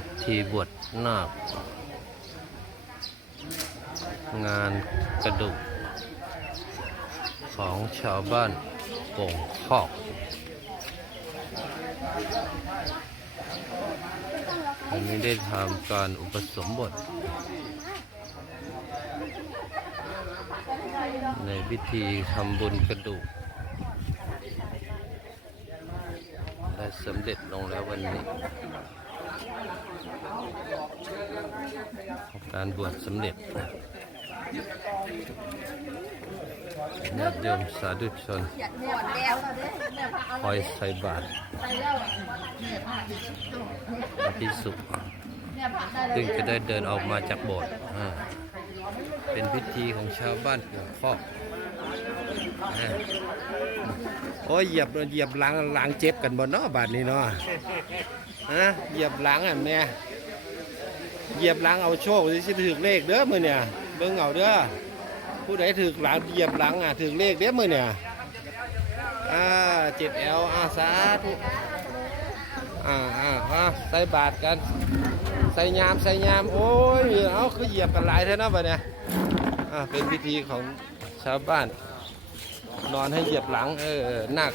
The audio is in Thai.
ิธีบวชนาค งานกระดูกของชาวบ้านโป่งคอกอันนี้ได้ทำการอุปสมบท ในพิธีทำบุญกระดูกได้สำเร็จลงแล้ววันนี้ การบวชสำเร็จญาติโยมสาธุชนคอยใส่บาตรพิสุขซึ่งจะได้เดินออกมาจากโบสถ์ เป็นพิธีของชาวบ้านหัวข้อโอ้ยเหยียบเหยียบหลังหลังเจ็บกันบนเนาะบาดนี้เนาะฮะเหยียบหลังอะแม่เหยียบหลังเอาโชคสิถือเลขเด้อมือเนี่ยเบิ่งเอาเด้อผู้ใดถือหลังเหยียบหลังอะถือเลขเด้อมือเนี่ยอ่าเจ็ดแอลอ่าสาธุอ่าอ่าอ่าใส่บาทกันใส่ยามใส่ยามโอ้ยเอาคือเหยียบกันหลายเท่านั้นปะเนี่ย อะเป็นพิธีของชาวบ้าน นอนให้เหยียบหลัง เออหนัก